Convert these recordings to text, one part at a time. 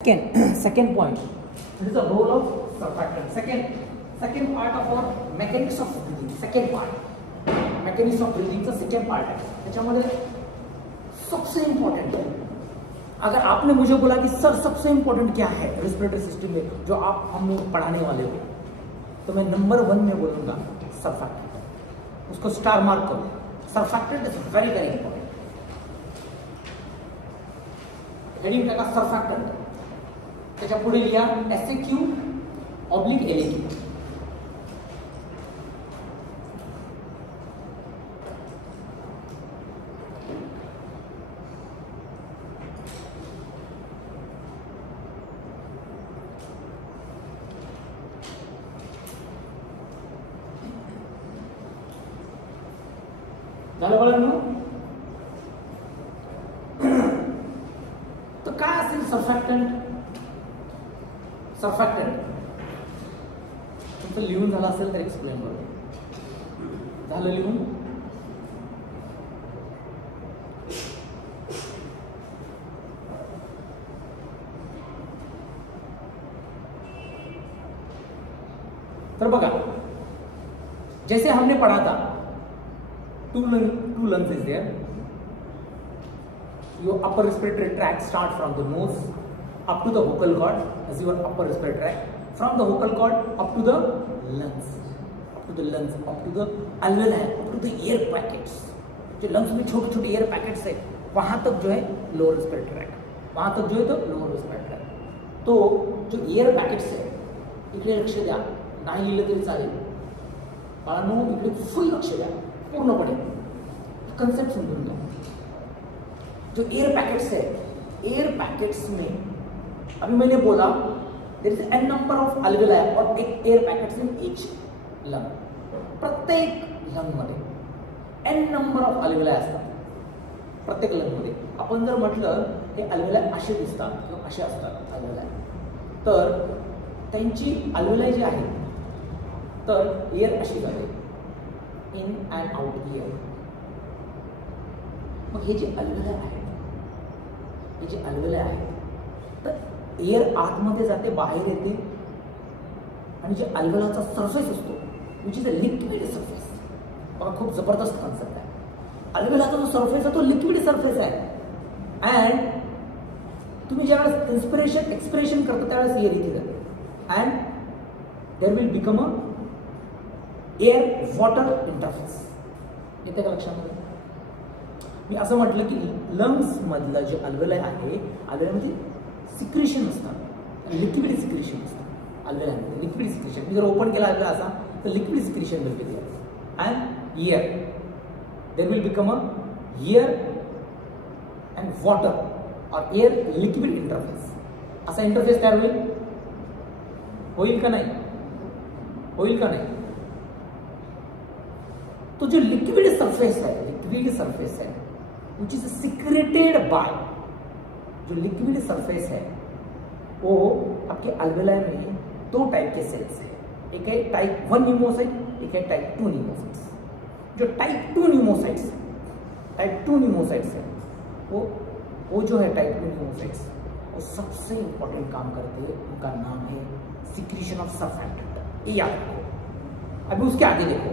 Second point, this is the role of surfactant. Second part of our mechanics of breathing. Second part, mechanics of breathing का second part है. त्याच्यामध्ये सबसे इम्पोर्टेंट है. अगर आपने मुझे बोला कि सर सबसे इम्पोर्टेंट क्या है रेस्पिरेटरी सिस्टम में जो आप हम लोग पढ़ाने वाले हो, तो मैं नंबर 1 में बोलूंगा सर्फैक्टेंट. उसको स्टार मार्क करो. Surfactant is very very important. Heading टाका सर्फैक्टेंट. त्याच्या पुढे लिहा SAQ/LAQ. झालं बाळांनो? तर काय असेल सर्फॅक्टंट? सर्फॅक्टंट तुमचं लिहून झालं असेल तर एक्सप्लेन करू. झालं लिहून? तर बघा, जैसे हमने पढ़ा था, two lungs is there. Your upper respiratory tract starts from the nose up to the vocal cord as your upper respiratory tract. From the vocal cord up to the lungs, up to the alveoli, up to the air packets. जो lungs में छोटे छोटे air packets है, वहां तक जो है lower respiratory tract. वहां तक जो है तो lower respiratory tract. तो जो air packets है, इकडे लक्ष द्या. नाही लिहिलं तरी चालेल. बाळांनो इकडे फुल लक्ष द्या. पूर्णपणे कंसेप्ट समजून लो. जो एयर पैकेट्स है, एयर पैकेट्स में अभी मैंने बोला there is n number of alveoli और एक air packets in each lung. प्रत्येक लंग मध्ये एन नंबर ऑफ अल्वेलाई असतात. प्रत्येक लंग मध्ये आपण जर म्हटलं हे अल्वेलाई असे दिसतात किंवा असे असतात अल्वेलाई, तर त्यांची अल्वेलाई जी आहे तर एयर अशी जाते इन अँड आउट एयर. मग हे जे अल्वेलाई आहे, हे जे अल्वेलाई आहे, तर एयर आतमध्ये जाते, बाहेर येते. आणि जे अल्वेलाचा सरफेस असतो which is a liquid surface. बघा, खूप जबरदस्त कॉन्सेप्ट आहे. अल्वेलाचा जो सरफेस आहे तो लिक्विड सरफेस आहे. अँड तुम्ही ज्यावेळेस इन्स्पिरेशन एक्सपिरेशन करता त्यावेळेस एयर इथे जाते and there will become a air water interface. येते का लक्षामध्ये? मी असं म्हटलं की लंग्स मधलं जे अल्वेलाई आहे, अल्वेलामध्ये सिक्रेशन असतात, लिक्विड सिक्रेशन असतात. अल्वेलामध्ये लिक्विड सिक्रेशन. मी जर ओपन केला अल्वेला असा तर liquid secretion will be there and air. There will become a air and water और एअर लिक्विड इंटरफेस. असा इंटरफेस तयार होईल का नाही? होईल का नाही? तो जो लिक्विड सरफेस है which is secreted by, जो लिक्विड सरफेस है वो आपके अल्वेलाई में 2 टाइप के सेल्स है. एक है टाइप 1 न्यूमोसाइट, एक है टाइप 2 न्यूमोसाइट्स. जो टाइप 2 न्यूमोसाइट्स है वो जो है टाइप 2 न्यूमोसाइट्स, वो सबसे इंपॉर्टेंट काम करते हैं. उनका नाम है सिक्रीशन ऑफ सर्फैक्टेंट. ये याद रखो. अभी उसके आगे देखो,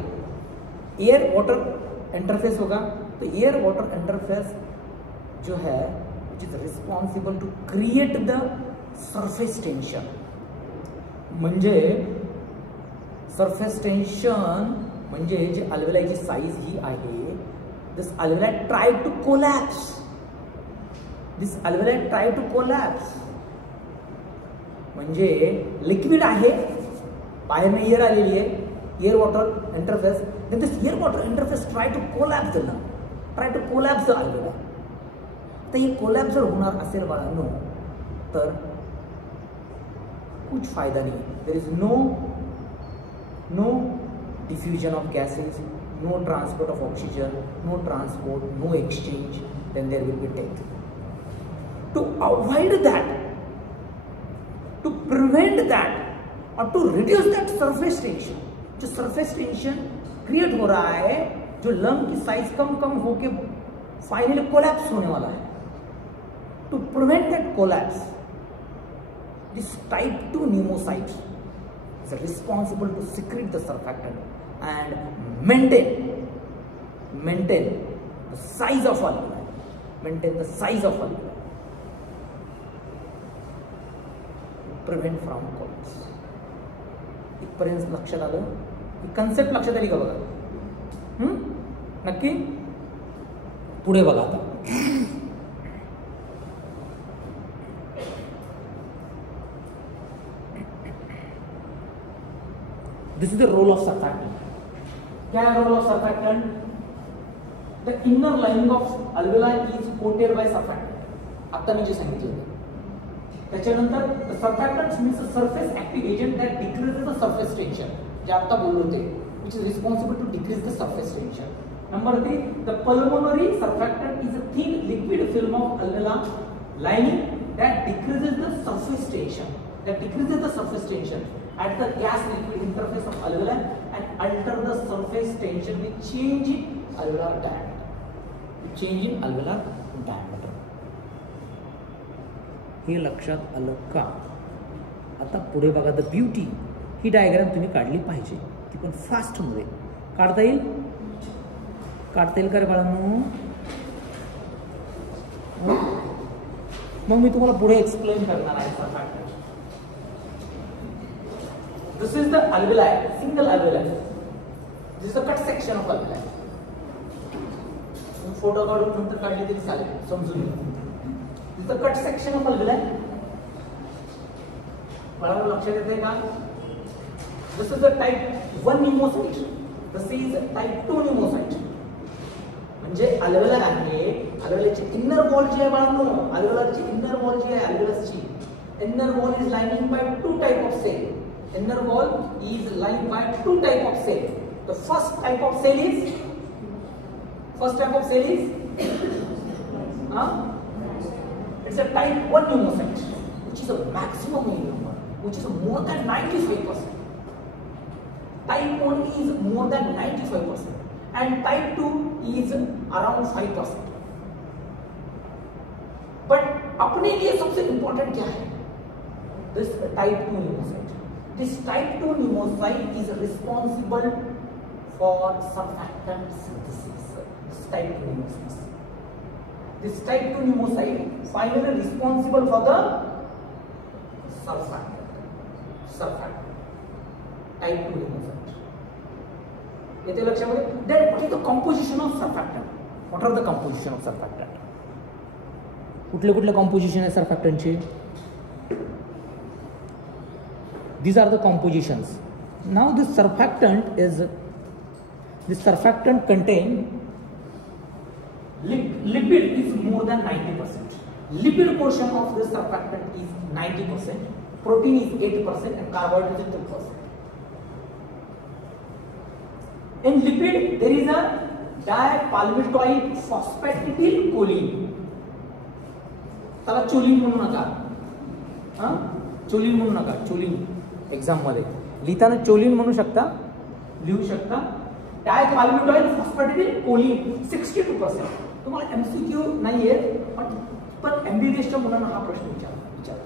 एयर वाटर इंटरफेस होगा. तो एयर वाटर इंटरफेस जो है which is responsible to create the surface tension. म्हणजे सरफेस टेंशन म्हणजे जे अल्वेलाईची साईज ही आहे, this alveoli try to collapse. म्हणजे लिक्विड आहे, बाहेर में एयर आलेली आहे, air water interface. Then this air water interface try to collapse the lung, try to collapse the alveoli. तर ये कोलॅप्स जर होणार असेल बाळांनो तर कुछ फायदा नहीं. There is no diffusion of gases, no transport of oxygen, no transport, no exchange. Then there will be death. To avoid that, to prevent that और to reduce that surface tension, जो सरफेस टेंशन क्रिएट हो रहा है, जो लंग की साइज कम होके finally collapse होने वाला है. To prevent that collapse This type 2 pneumocyte is responsible to secrete the surfactant and maintain the size of alveoli. Prevent from collapse. इथपर्यंत लक्षात आलं? ही कन्सेप्ट लक्षात आली का बघा? नक्की? पुढे बघा आता. This is the role of surfactant. क्या है role of surfactant? The inner lining of alveoli is coated by surfactant. आता मी जे सांगितलं त्याच्यानंतर the surfactant means a surface active agent that decreases the surface tension. जे आता बोललो होते, which is responsible to decrease the surface tension. Number 3, the pulmonary surfactant is a thin liquid film of alveolar lining that decreases the surface tension. At the gas liquid interface of alveoli and alter the surface tension with change in alveolar diameter. हे लक्षात आलं का? आता पुढे बघा the beauty. ही डायग्राम तुम्ही काढली पाहिजे, ती पण फास्ट मध्ये काढता येईल का रे बाळांनो? मग मी तुम्हाला पुढे एक्सप्लेन करणार आहे surfactant. This is the alveoli, single alveoli. This is the cut section of alveoli. Photo काढून नंतर काढले तरी चालेल, समजून घ्या. This is the cut section of alveoli. मला लक्षात येते का? This is the type 1 pneumocyte. This is type 2 pneumocyte. म्हणजे alveoli आहे, alveoli ची inner wall जी आहे बाळांनो, alveoli ची inner wall जी आहे, alveolus ची inner wall is lining by two type of cell. Inner wall is lined by two type of cell. The first type of cell is it's a type 1 pneumocyte, which is a maximum number, which is more than 95%. Type 1 is more than 95% and type 2 is around 5%. But अपने लिए सबसे important क्या है? This type 2 pneumocyte. This type 2 pneumocyte is responsible for surfactant synthesis. This type 2 pneumocyte finally responsible for the surfactant. Type 2 pneumocyte. येते लक्षामध्ये? Then what is the composition of surfactant? What are the composition of surfactant? कुठले composition आहे surfactant चे? These are the compositions. Now this surfactant contain lipid is more than 90%. Lipid portion of this surfactant is 90%, protein is 8% and carbohydrate is 2%. In lipid there is a dipalmitoyl phosphatidylcholine. त्याला choline म्हणू नका. choline म्हणू नका. choline exam मध्ये लिहिताना चोलिन म्हणू शकता, लिहू शकता. डायपॉल्मिटॉइल फॉस्फॅटिडिलकोलिन 62%. तुम्हाला एमसीक्यू नाहीये पण एमबीबीएसच्या मुलांना हा प्रश्न विचारतात.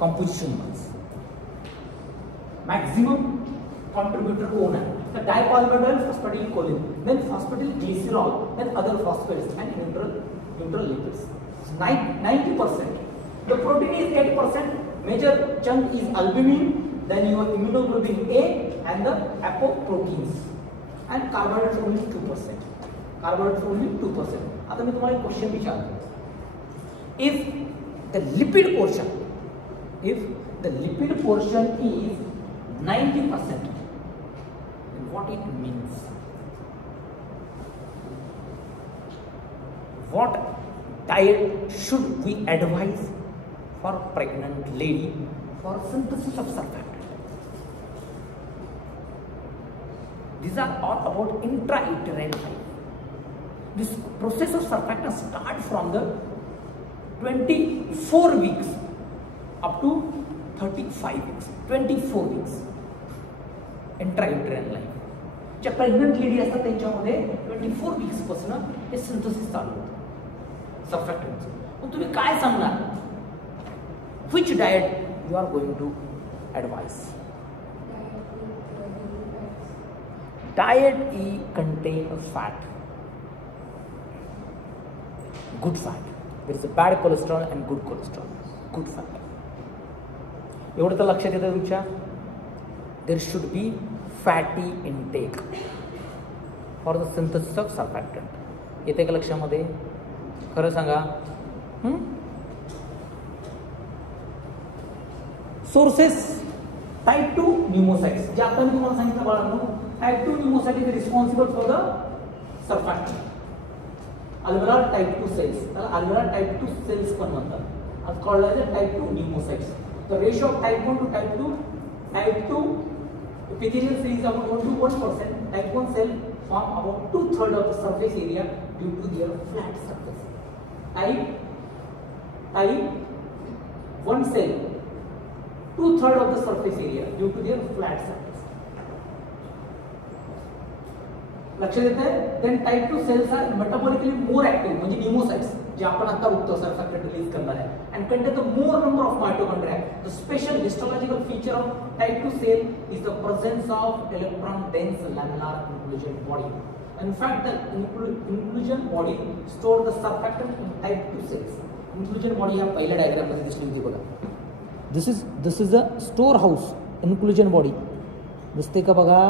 कंपोजिशन वाइज मॅक्सिमम कॉन्ट्रीब्युटर कोण आहे? तर dipalmitoyl phosphatidylcholine, then phosphatidylglycerol, then other phosphates and neutral lipids. 90%. The protein is 8%, major chunk is albumin, then your immunoglobulin A and the apoproteins, and carbohydrates only 2%. आता मी तुम्हाला एक क्वेश्चन विचारतो. If the lipid portion is 90%, then what it means? What diet should we advise for pregnant lady for synthesis of surfactant? These are all about intrauterine life. This process of surfactant starts from the 24 weeks up to 35 weeks. 24 weeks intrauterine life. ज्या pregnant lady असतात त्यांच्यामध्ये 24 weeks पासून हे सिंथेसिस चालू होतं सर्फॅक्टंटचं. मग तुम्ही काय सांगणार? Which diet you are going to advise? Diet contain fat, good fat. There is a bad cholesterol and good cholesterol. Good fat. एवढं तर लक्षात येतं तुमच्या. There should be fatty intake for the synthesis of surfactant. येते का लक्षामध्ये? खरं सांगा. Sources type 2 न्यूमोसाइट्स जे आपण तुम्हाला सांगितलं बाळांनो. Type 2 pneumocyte is responsible for the surfactant. Alveolar type 2 cells. Alveolar type 2 cells पण म्हणतात. It's called as a type 2 pneumocytes. The ratio of type 1 to type 2 epithelial cell is about 1 to 1%. Type 1 cell form about 2/3 of the surface area due to their flat surface. Type 1 cell 2/3 of the surface area due to their flat surface. लक्षात येते. Then type 2 cells are metabolically more active म्हणजे pneumocytes जे आपण आता बघतो surfactant release करणार आहे and contain the more number of mitochondria. The special histological feature of type 2 cell is the presence of electron dense laminar inclusion body. In fact, the inclusion body store the surfactant in type 2 cells. Inclusion body ह्या पहिल्या डायग्राम मध्ये दिसली होती बघा. This is a store house. Inclusion body दिसते का बघा?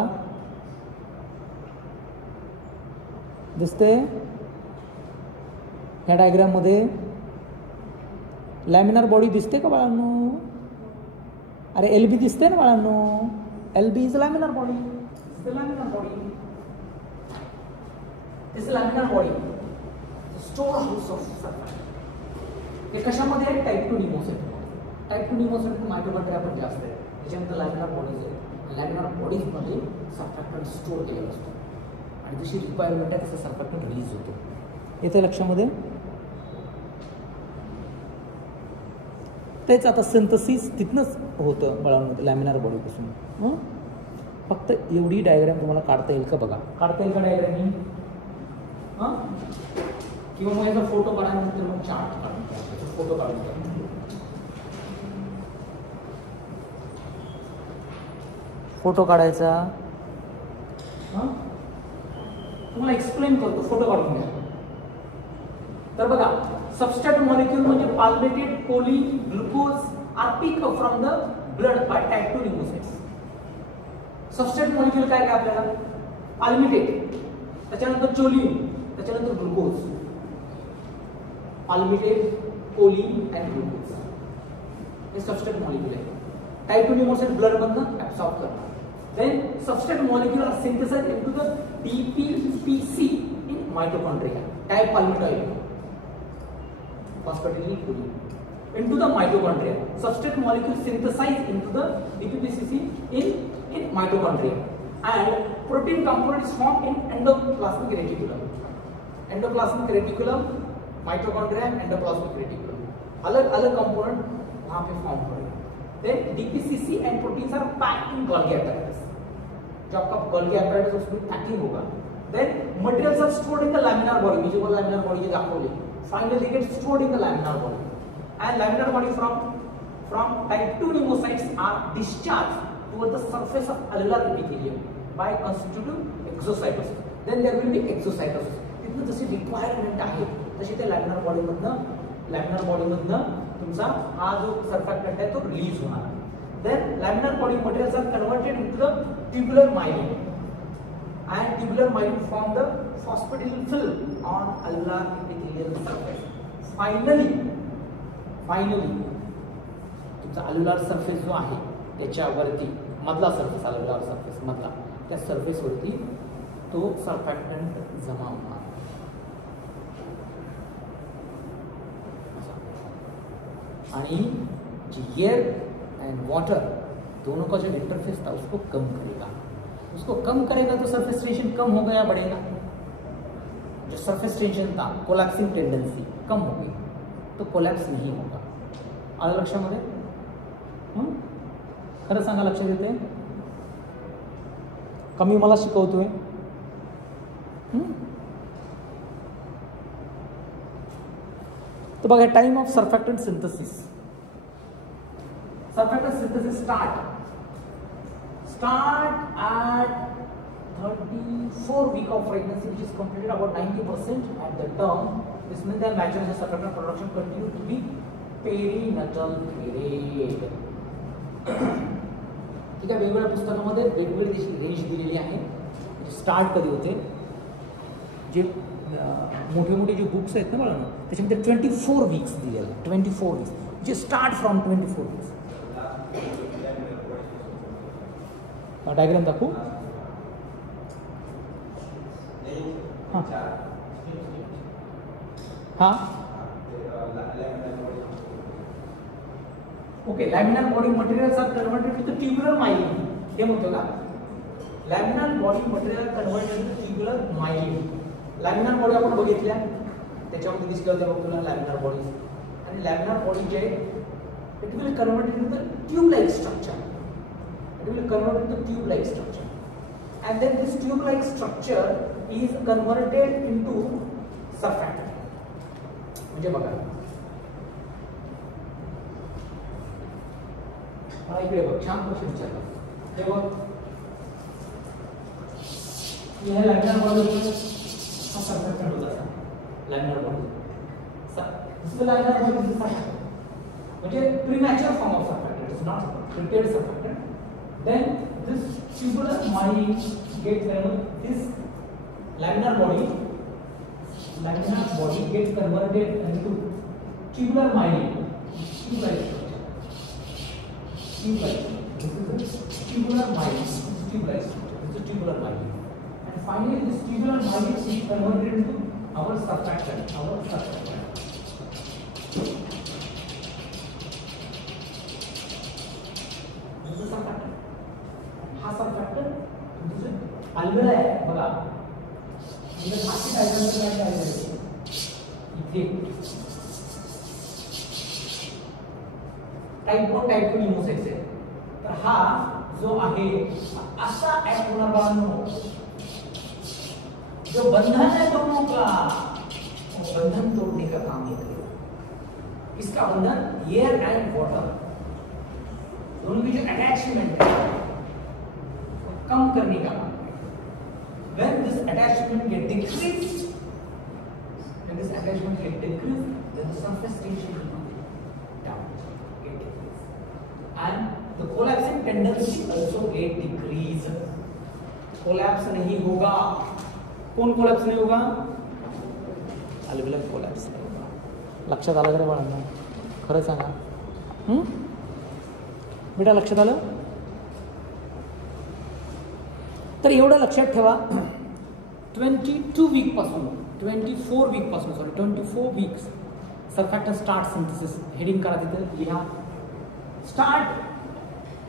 दिसते ह्या डायग्राम मध्ये. लॅमिनार बॉडी दिसते का बाळांनो? अरे LB दिसते ना बाळांनो. LB is laminar body. Laminar body is laminar body store house of surfactant. हे कशामध्ये आहे? Type 2 pneumocyte. Type 2 pneumocyte mitochondria पण जास्त आहे. त्याच्यानंतर लॅमिनार बॉडीज आहे. लॅमिनार बॉडीजमध्ये सरफॅक्टंट स्टोर केलेलं असतं आणि जशी रिक्वायरमेंट आहे तसं सरफॅक्टंट रिलीज होतो. येते लक्षामध्ये? तेच आता सिंथसिस तिथनंच होतं बाळांमध्ये लॅमिनार बॉडीपासून. फक्त एवढी डायग्राम तुम्हाला काढता येईल का बघा? काढता येईल का डायग्राम ही? किंवा मग याचा फोटो काढायनंतर मग चार्ट काढून फोटो काढून फोटो काढायचा. तुम्हाला एक्सप्लेन करतो. फोटो काढून घ्या. तर बघा सबस्ट्रेट मॉलिक्यूल म्हणजे पाल्मेटेड कोली glucose are pick up from the blood by type 2 pneumocytes. Substrate molecule काय काय आपल्याला? पाल्मिटेट, त्याच्यानंतर चोलिन, त्याच्यानंतर glucose. Palmitate, choline and glucose हे सबस्ट्रेट मॉलिक्यूल आहे. टाइप 2 न्यूमोसाइट ब्लड मधनं ऍब्सॉर्ब करतात. Then substrate molecule are synthesized into the DPPC in mitochondria. Type palmitoid, phosphatidylcholine, into the mitochondria. Substrate molecule synthesized into the DPPCC in mitochondria. And protein component is formed in endoplasmic reticulum. Endoplasmic reticulum, mitochondria, endoplasmic reticulum. अलग component वहाँ पे form करेगा. Then DPCC and proteins are packed in Golgi apparatus. जो आपका Golgi apparatus उसमें packing होगा. Then materials are stored in the laminar body. मुझे बोला laminar body जो आपको ले. Finally gets stored in the laminar body. And laminar body from type 2 pneumocytes are discharged toward the surface of alveolar epithelium by constitutive exocytosis. Then there will be exocytosis. इतना जैसे requirement आहे तसे ते laminar body मधनं तुमचा हा जो surfactant है तो रिलीज होणार. Then laminar body materials are converted into the tubular myelin, and tubular myelin form the phosphatidyl film on alveolar epithelial surface. Finally तुमचा alveolar surface जो आहे त्याच्यावरती मधला surface alveolar surface मधला त्या surface वरती तो surfactant जमा होणार. आणि एयर एंड वाटर दोनों का जो इंटरफेस था उसको कम करेगा. तो सरफेस टेंशन कम हो गया, बढ़ेगा. जो सरफेस टेंशन था कोलॅप्सिंग टेंडेंसी कम हो गई तो कोलॅप्स नहीं होगा. आलं लक्षामध्ये? खरं सांगा, लक्षात येते? कमी मला शिकवतोय? तर बघा time of surfactant synthesis. Surfactant synthesis start at 34 week of pregnancy, which is completed about 90% at the term. This means the maturation of surfactant production continue to be perinatal period. ठीक आहे. वेगवेगळ्या पुस्तकामध्ये वेगवेगळी रेंज दिलेली आहे. स्टार्ट कधी होते, जे मोठे मोठे जे बुक्स आहेत ना मला ना, त्याच्यामध्ये 24 वीक्स दिलेलं आहे. 24 वीक्स जे स्टार्ट फ्रॉम 24 वीक्स. डायग्राम दाखवू. हां हां okay. Laminar body materials are converted to the tubular myelin. हे म्हणतो का laminar body material converted to tubular myelin. Laminar body आपण बघितल्या, त्याच्यामध्ये दिसलं होतं बघ तुला लॅमिनार बॉडी. आणि लॅमिनार बॉडी जे it will converted to the tube like structure. It will convert into tube-like structure, and then this tube-like structure is converted into surfactant. म्हणजे बघा मला इकडे बघ, छान प्रश्न विचारला. हे बघ हे लॅमिनार बॉडी हा सर्फॅक्टंट होता. लॅमिनार बॉडी लॅमिनार बॉडी म्हणजे premature form of surfactant. It is not prepared surfactant. Then this tubular myelin gets this laminar body gets converted into tubular myelin. Tube-like. This is the tubular myelin. Tube-like structure. This is tubular myelin. And finally, this tubular myelin is converted into our surfactant. This is surfactant. हा सर्फॅक्टंट अलवेला आहे बघा. म्हणजे बाकी डायग्रामचं काय आहे इथे टाइप 1 टाइप 2 न्यूमोसाइट्स आहे. तर हा जो आहे असा ॲक्टिव्ह जो बंधन है दोनों का, बंधन तोड़ने का काम ये करेगा. किसका बंधन? एयर एंड वाटर दोनों की जो अटैचमेंट है कम करने का काम. When this attachment get decreased, then the surface tension will come down, get decreased, and the collapsing tendency also get decreased. Collapse नहीं होगा. कौन collapse नहीं होगा? alveolar collapse नहीं होगा. लक्षात आलं का रे बाळांनो? खरं सांगा. बेटा लक्षात आलं? तर एवढं लक्षात ठेवा. 24 weeks surfactant start synthesis. Heading करा तिथे लिहा. स्टार्ट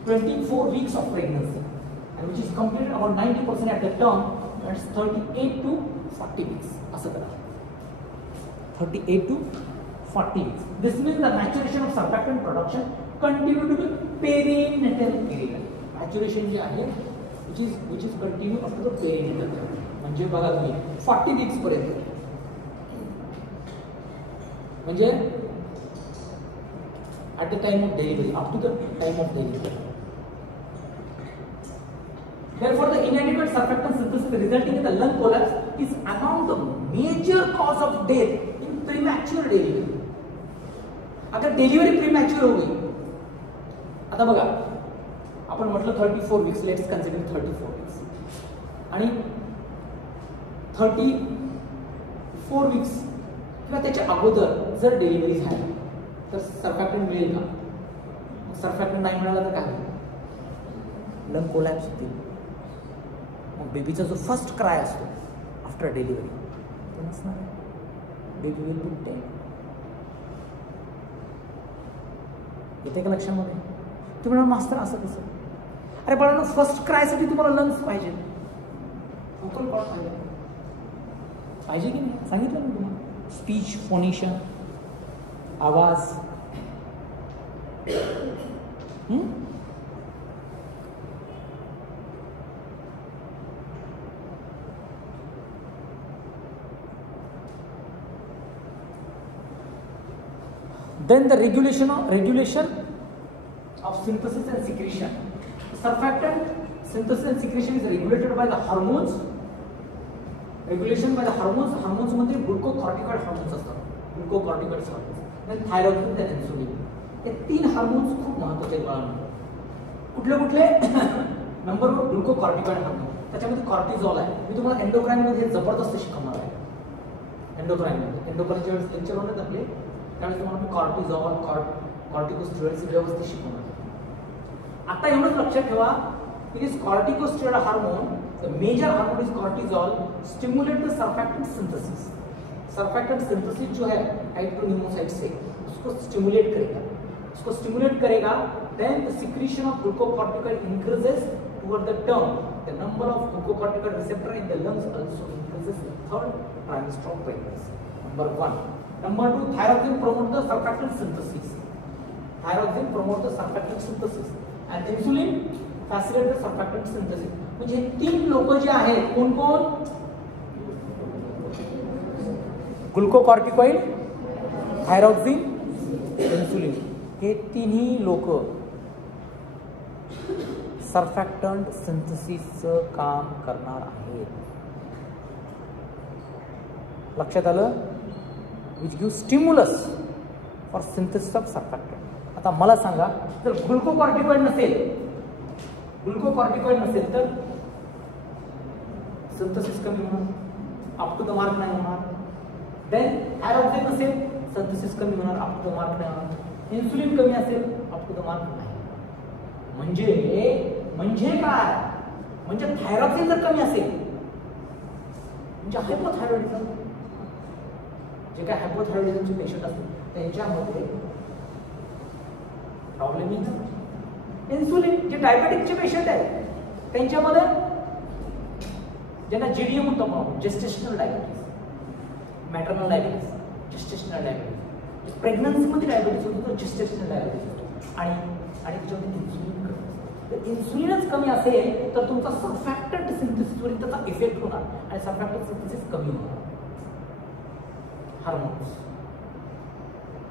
24 weeks of pregnancy and which is completed about 90% at the term. That's 38 to 40 weeks. असं करा. 38 to 40 weeks. This means the maturation of surfactant production continue to be perinatal period. Maturation जे आहे which is continue up to the perinatal. म्हणजे बघा तुम्ही 40 weeks पर्यंत. म्हणजे at the time of delivery, up to the time of delivery. Therefore, the inadequate surfactant synthesis resulting in the lung collapse is among the major cause of death in premature delivery. अगर delivery premature हो गई, आता बघा आपण म्हटलं 34 weeks, let's consider 34 वीक्स आणि 34 वीक्स किंवा त्याच्या अगोदर जर डिलिव्हरी झाली तर सर्फॅक्टंट मिळेल का? सर्फॅक्टंट नाही मिळाला तर काय? लंग कोलॅप्स होतील. मग बेबीचा जो फर्स्ट क्राय असतो आफ्टर डिलिव्हरी तो नसणार आहे. Baby will be dead. येते का लक्षामध्ये? तुम्ही म्हणा मास्तर असं कसं? अरे बाळांनो, फर्स्ट क्रायसाठी तुम्हाला लंग्स पाहिजे, व्होकल कॉर्ड पाहिजे की नाही? सांगितलं ना तुम्हाला. स्पीच फोनेशन, आवाज. Then the regulation of synthesis and secretion. Surfactant synthesis and secretion is regulated by the hormones. Regulation by the hormones. Hormones मध्ये glucocorticoid hormones असतात. Glucocorticoid hormones. Then thyroid and insulin. हे 3 hormones खूप महत्त्वाचे आहेत. कुठले नंबर 1 ग्लुकोकॉर्टिकॉइड हार्मोन. त्याच्यामध्ये कॉर्टिझॉल आहे. मी तुम्हाला एंडोक्राइन मध्ये जबरदस्त शिकवणार आहे. एंडोक्राइनच्या वेळेस लेक्चर होणार आपले, त्यावेळेस तुम्हाला मी कॉर्टिझॉल कॉर्टिकोस्टेरॉइड्स व्यवस्थित शिकवणार. आता एवढंच लक्षात ठेवा की this corticosteroid hormone, the major hormone is cortisol, stimulate the surfactant synthesis. Surfactant synthesis जो है हाइड्रोनिमोसाइट से उसको स्टिमुलेट करेगा. Then the secretion of glucocorticoid increases toward the term. The number of glucocorticoid receptor in the lungs also increases in the third trimester of pregnancy. Number 1. Number 2, thyroxine promotes the surfactant synthesis. And insulin facilitates the surfactant synthesis. म्हणजे 3 लोक जे आहेत कोण ग्लुकोकॉर्टिकॉइड, thyroxine, insulin, हे तिन्ही लोक सर्फॅक्टंट सिंथेसिसचं काम करणार आहेत. लक्षात आलं? Which give stimulus for synthesis of surfactant. आता मला सांगा, जर ग्लुकोकॉर्टिकॉइड नसेल तर सिंथेसिस कमी होणार, अप टू द मार्क नाही होणार. देन थायरॉक्सिन नसेल, सिंथेसिस कमी होणार, अप टू द मार्क नाही होणार. इन्सुलिन कमी असेल, अप टू द मार्क नाही. म्हणजे काय? म्हणजे थायरॉक्सिन जर कमी असेल म्हणजे हायपोथायरॉइडिझम, जे काय हायपोथायरॉइडिझमचे पेशंट असतील त्यांच्यामध्ये प्रॉब्लेम येतो. इन्सुलिन जे डायबेटिकचे पेशंट आहेत त्यांच्यामध्ये, ज्यांना जीडीएम म्हणतो आपण, gestational diabetes, maternal diabetes, gestational diabetes, प्रेग्नन्सीमध्ये डायबिटीज होतो तर जेस्टेशनल डायबिटीज होतो. आणि त्याच्यामध्ये इन्सुलिन इन्सुलिनच कमी असेल तर तुमचा सर्फॅक्टंट सिंथेसिसवर त्याचा इफेक्ट होणार आणि सर्फॅक्टंट सिंथेसिस कमी होणार. हार्मोन्स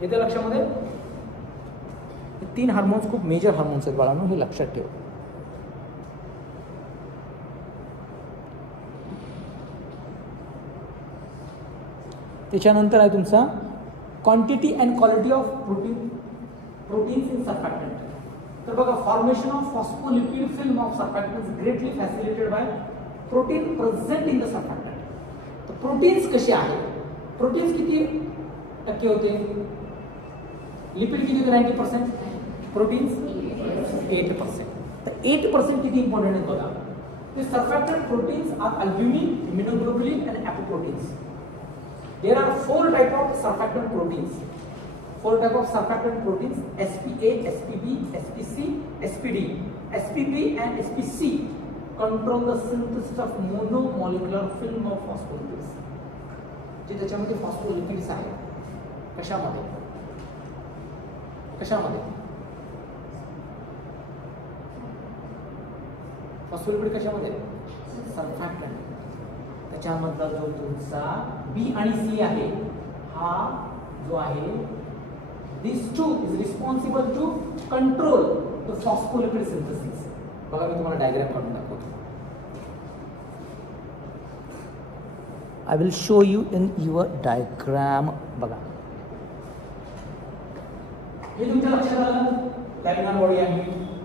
येते लक्षामध्ये. 3 हार्मोन्स खूप मेजर हार्मोन्स आहेत बाळांनो, हे लक्षात ठेव. त्याच्यानंतर आहे तुमचा quantity and quality of proteins in surfactant. तर बघा, formation of phospholipid film of surfactant greatly facilitated by protein present in the surfactant. तर प्रोटीन्स कसे आहेत? प्रोटीन्स किती टक्के होते? लिपिड किती होते? 90%. प्रोटीन्स 8%. तर 8% किती इम्पॉर्टंट आहे बघा. ते surfactant proteins are albumin, immunoglobulin and apoproteins. There are 4 type of surfactant proteins. 4 type of surfactant proteins: SPA, SPB, SPC, SPD. SPB and SPC control the synthesis of monomolecular film of phospholipids. जे त्याच्यामध्ये फॉस्फोलिपिड्स आहेत. कशामध्ये फॉस्फोलिपिड कशामध्ये? सर्फॅक्टंट. त्याच्यामधला जो तुमचा B आणि C आहे, हा जो आहे, these two is responsible to control the phospholipid synthesis. बघा, मी तुम्हाला डायग्राम काढून दाखवतो. I will show you in your diagram. बघा, हे तुमच्या लक्षात आलं. लॅमिनार बॉडी आहे,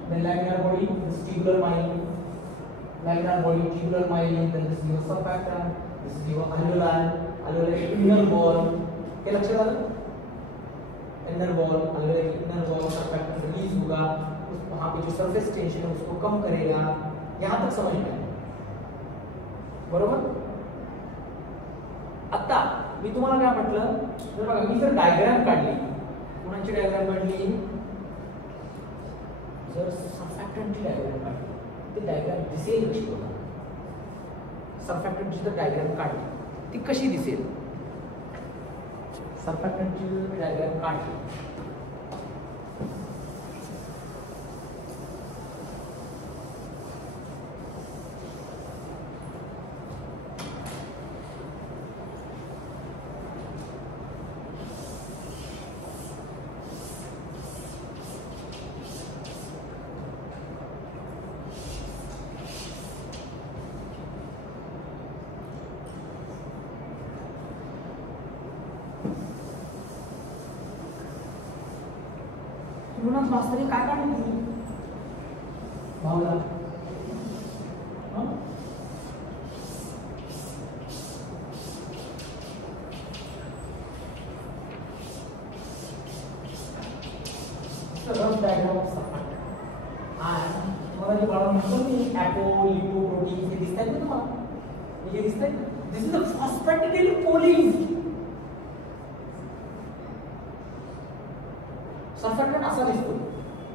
then laminar body, this tubular myelin, laminar body, tubular myelin, then this is your surfactant, this is your alveolar inner wall. हे लक्षात आलं? Inner wall, alveolar inner wall surfactant release होगा, वहाँ पे जो सरफेस टेंशन है उसको कम करेगा. यहाँ तक समझ में आया? बरोबर. आता मी तुम्हाला काय म्हटलं, जर बघा, मी जर डायग्राम काढली, कोणाची डायग्राम काढली, जर सर्फॅक्टंटची डायग्राम काढली, ती डायग्राम दिसेल कशी बघा. सर्फॅक्टंटची जर डायग्राम काढली ती कशी दिसेल? सर्फॅक्टंटची डायग्राम काढली, म्हणूनच मास्तरी काय काढून दिली भावना रफ डायग्राम ऑफ सर्फॅक्टंट आणि मला जे बाळा म्हणतो मी ॲपो लिपो प्रोटीन हे दिसत आहेत ना तुम्हाला हे दिसत आहेत दिस इज अ फॉस्फॅटिडिलकोलीन सर्फॅक्टंट असा दिसतो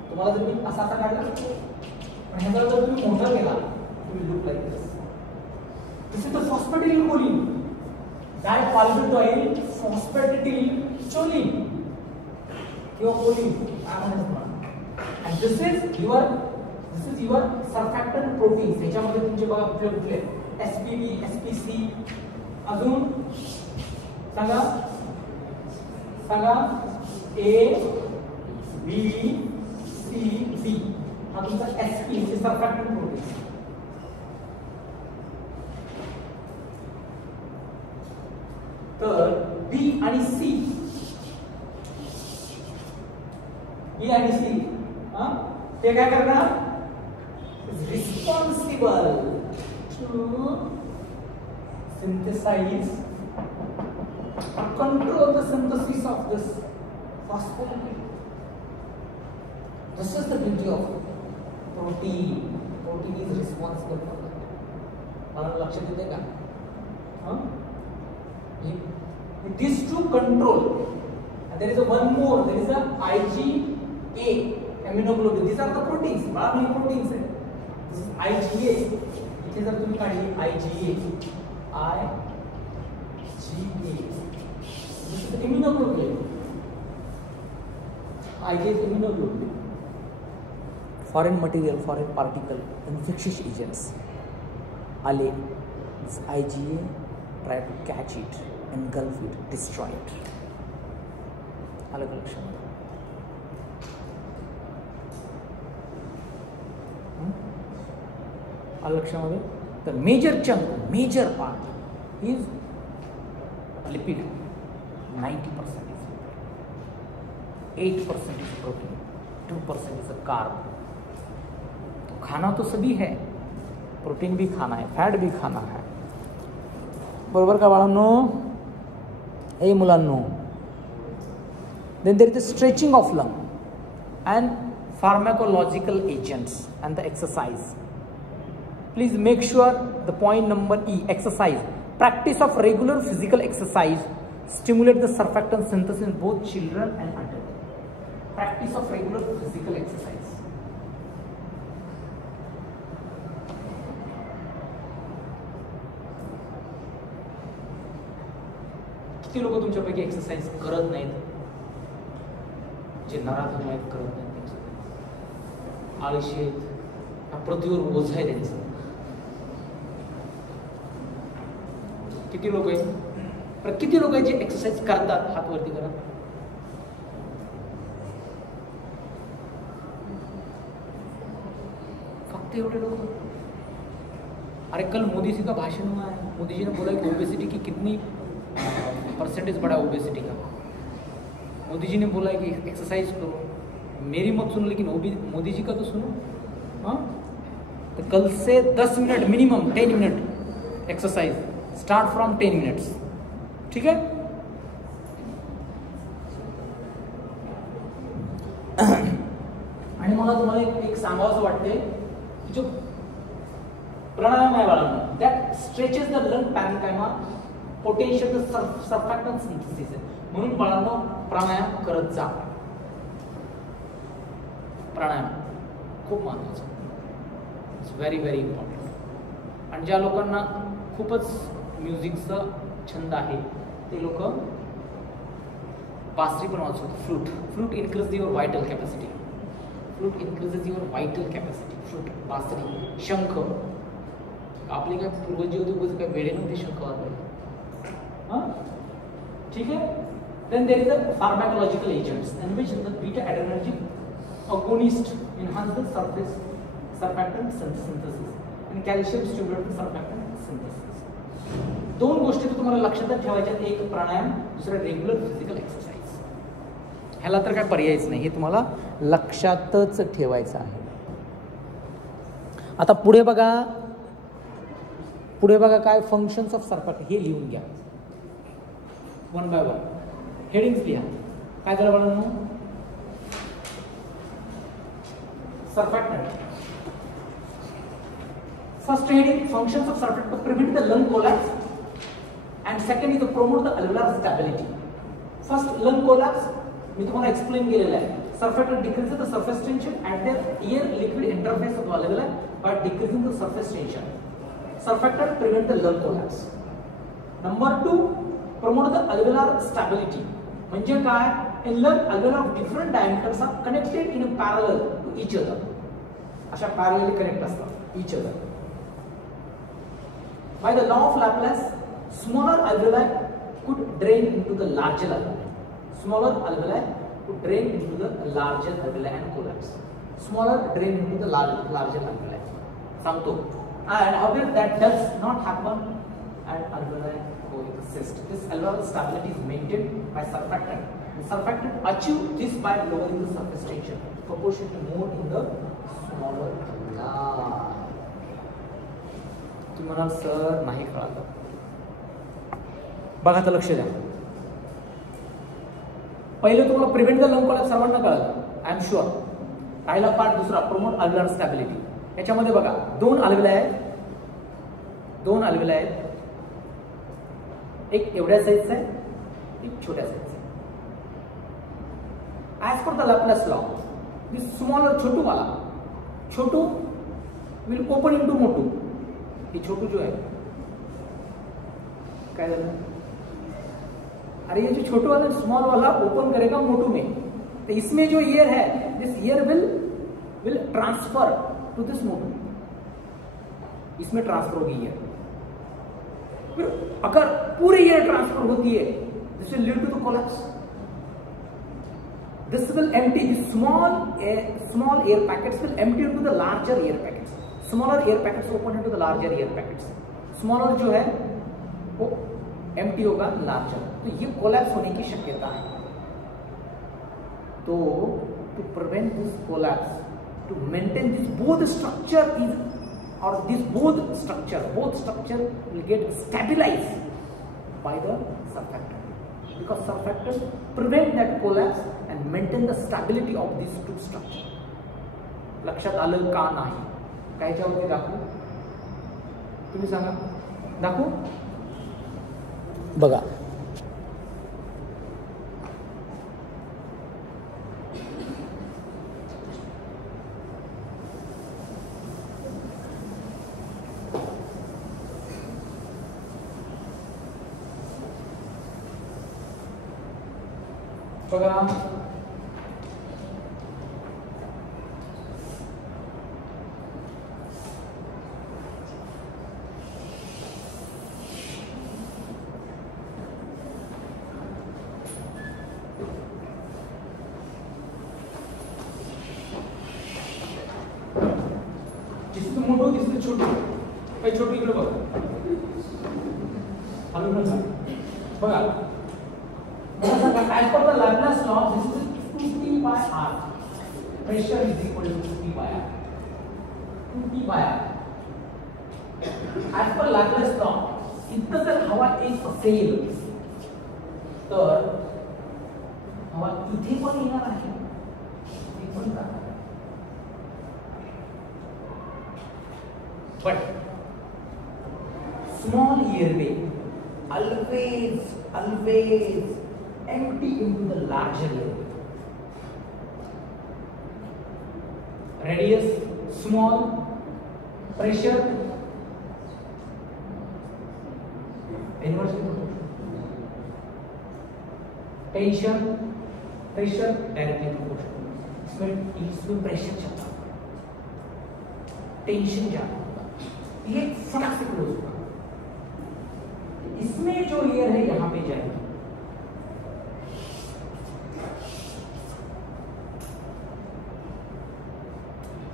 तुम्हाला जर मी असा काढला पण ह्याचा जर तुम्ही मोठा केला तुम्ही look like this is the phosphatidylcholine dipalmitoyl phosphatidylcholine किंवा कोलीन काय म्हणतात and this is your surfactant proteins ह्याच्यामध्ये तुमचे बघा कुठले कुठले SPB SPC अजून सांगा A B C B हा तुमचा SP म्हणजे surfactant protein तर B आणि C E आणि C ते काय करणार responsible to synthesize control the synthesis of this phospholipid. This is the beauty of protein. Protein is responsible for that. मला लक्षात येते का these two control and there is a one more, there is a IgA aminoglobulin. These are the proteins. बड़ा many proteins है. This is IgA. इथे जर तुम्ही काढली IgA, this is immunoglobulin. IgA is immunoglobulin. Foreign material, foreign particle, infectious agents. आले, this IgA try to catch it, engulf it, destroy it. अलग अलग शब्द अलग शब्द the major chunk, major part is lipid. 90% is lipid, 8% is protein, 2% is a carb. तो खाना तो सभी है, प्रोटीन भी खाना है, फॅट भी खाना है, बरोबर का बाळांनो? ए मुलांनो, then there is the stretching of lung and pharmacological agents and the exercise. Please make sure the point number E, exercise. Practice of regular physical exercise stimulate the surfactant synthesis in both children and adults. Practice of regular physical exercise. किती लोक तुमच्यापैकी एक्सरसाइज करत नाहीत? जे नराधम आहेत, करत नाहीत, त्यांचं आळशी आहेत, हा पृथ्वीवर ओझ आहे त्यांचं. किती लोक आहेत? पण किती लोक आहेत जे एक्सरसाइज करतात? हात वरती करा. फक्त एवढे लोक. अरे कल मोदी जी का भाषण हुआ है, मोदी जी ने बोला कि ओबेसिटी की कितनी परसेंटेज बढ़ा ओबेसिटी का. मोदी जी ने बोला है कि एक्सरसाइज करो. मेरी मत सुनो, लेकिन मोदी जी का तो सुनो. हाँ, तो कल से 10 minute minimum 10 minute exercise, start from 10 मिनट्स. ठीक है? आणि मला तुम्हाला एक सांगावंसं वाटते, जो प्राणायाम आहे बाळांनो, that stretches the lung parenchyma, potential the surfactant synthesis. म्हणून बाळांनो प्राणायाम करत जा. प्राणायाम खूप महत्त्वाचं, इट्स व्हेरी व्हेरी इम्पॉर्टंट. आणि ज्या लोकांना खूपच म्युझिकचा छंद आहे ते लोक बासरी पण वाजवतात. Flute increase your vital capacity. Flute increases your vital capacity. Flute, बासरी, शंख. आपले काय पूर्वजी होते, काय वेळे नव्हते शंख वाजवायला. हां, ठीक आहे. Then there is a pharmacological agents in which the beta adrenergic agonist enhance the surfactant synthesis and calcium stimulate the surfactant synthesis. दोन गोष्टी तर तुम्हाला लक्षात ठेवायच्या. एक प्राणायाम, दुसरा रेग्युलर फिजिकल एक्सरसाइज. ह्याला तर काय पर्यायच नाही, हे तुम्हाला लक्षातच ठेवायचं आहे. आता पुढे बघा काय फंक्शन्स ऑफ सर्फॅक्टंट हे लिहून घ्या वन बाय वन. हेडिंग्स लिहा. काय झालं बाळांनो? Surfactant. First heading functions of surfactant to prevent the lung collapse, and second is to promote the alveolar stability. First lung collapse मी तुम्हाला एक्सप्लेन केलेलं आहे. Surfactant decreases the surface tension at the air liquid interface of the alveoli by decreasing the surface tension. Surfactant prevent the lung collapse. Number 2, promote the alveolar stability. म्हणजे काय? A lung alveoli of different diameters are connected in a parallel to each other. अशा parallelly connect असतात each other. By the law of Laplace, smaller alveoli could drain into the larger alveoli. Smaller alveoli could drain into the larger alveoli and collapse. Smaller drain into the larger alveoli. सांगतो. And however that does not happen and alveoli coexist. This alveolar stability is maintained by surfactant. The surfactant achieve this by lowering the surface tension proportionally more in the smaller alveoli. तुम्ही म्हणाल सर नाही कळालं. बघा तर लक्ष द्या. पहिले तुम्हाला प्रिव्हेंट द लंग कोलॅप्स सर्वांना कळालं, आय एम शुअर. राहिला पार्ट दुसरा प्रोमोट अल्व्हेओलार स्टॅबिलिटी. याच्यामध्ये बघा दोन अल्वेओली आहेत. एक एवढ्या साईजचा आहे, एक छोट्या साईजचा आहे. As per the Laplace law this smaller छोटू विल ओपन इनटू मोटू. ये छोटू जो है क्या है? अरे ये जो छोटू वाला स्मॉल वाला ओपन करेगा मोटू में, तो इसमें जो ईयर है this air will transfer to this मोटू. इसमें ट्रांसफर होगी ईयर. फिर अगर पूरी ईयर ट्रांसफर होती है this will lead to the collapse. This will empty the small air packets will empty into the larger air packets. Smaller air packets open into the larger air packets. Smaller जो है वो empty होगा larger. तो ये collapse होने की शक्यता है. तो to prevent this collapse, to maintain this both structure will get stabilized by the surfactant. Because surfactants prevent that collapse and maintain the stability of these two structures. लक्षात आलं का नाही? कायच्यावरती दाखवू? तुम्ही सांगा. दाखवू? बघा जिसमें मोठं दिसतं छोटं, काही छोटं इकडे बघा. बघा as per the Laplace law, this is 2p by r. Pressure is equal to 2p by r. 2p by r. As per Laplace law, इथं जर हवा एक असेल तर हवा इथे पण येणार आहे, इथे पण जाणार आहे. But small airway always empty into the larger airway. Radius small, pressure inversely proportional. Tension pressure directly proportional. इसमें pressure ज्यादा, टेंशन ज्यादा, ये फटाक से क्लोज होगा. इसमें जो एयर है यहां पे जाएगी.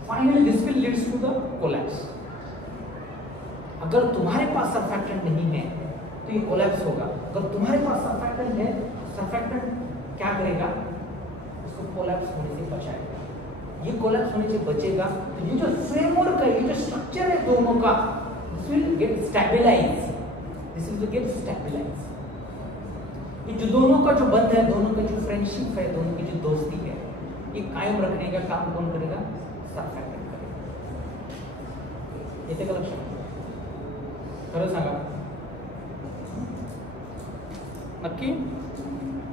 Finally, this will leads to the collapse. अगर तुम्हारे पास सर्फैक्टेंट नहीं है तो ये कोलैप्स होगा. अगर तुम्हारे पास सर्फैक्टेंट है, सर्फैक्टेंट क्या करेगा? उसको कोलैप्स होने से बचाएगा। ये कोलैप्स होने से बचेगा तो ये जो फ्रेमवर्क है, ये जो स्ट्रक्चर है दोनों का, this will get stabilize, this will get stabilize. ये जो दोनों का जो बंध है, दोनों का जो फ्रेंडशिप है, दोनों की जो दोस्ती है, ये कायम रखने का काम कौन करेगा? सर्फॅक्टंट करेगा। येते का लक्षात? खरं सांगा नक्की?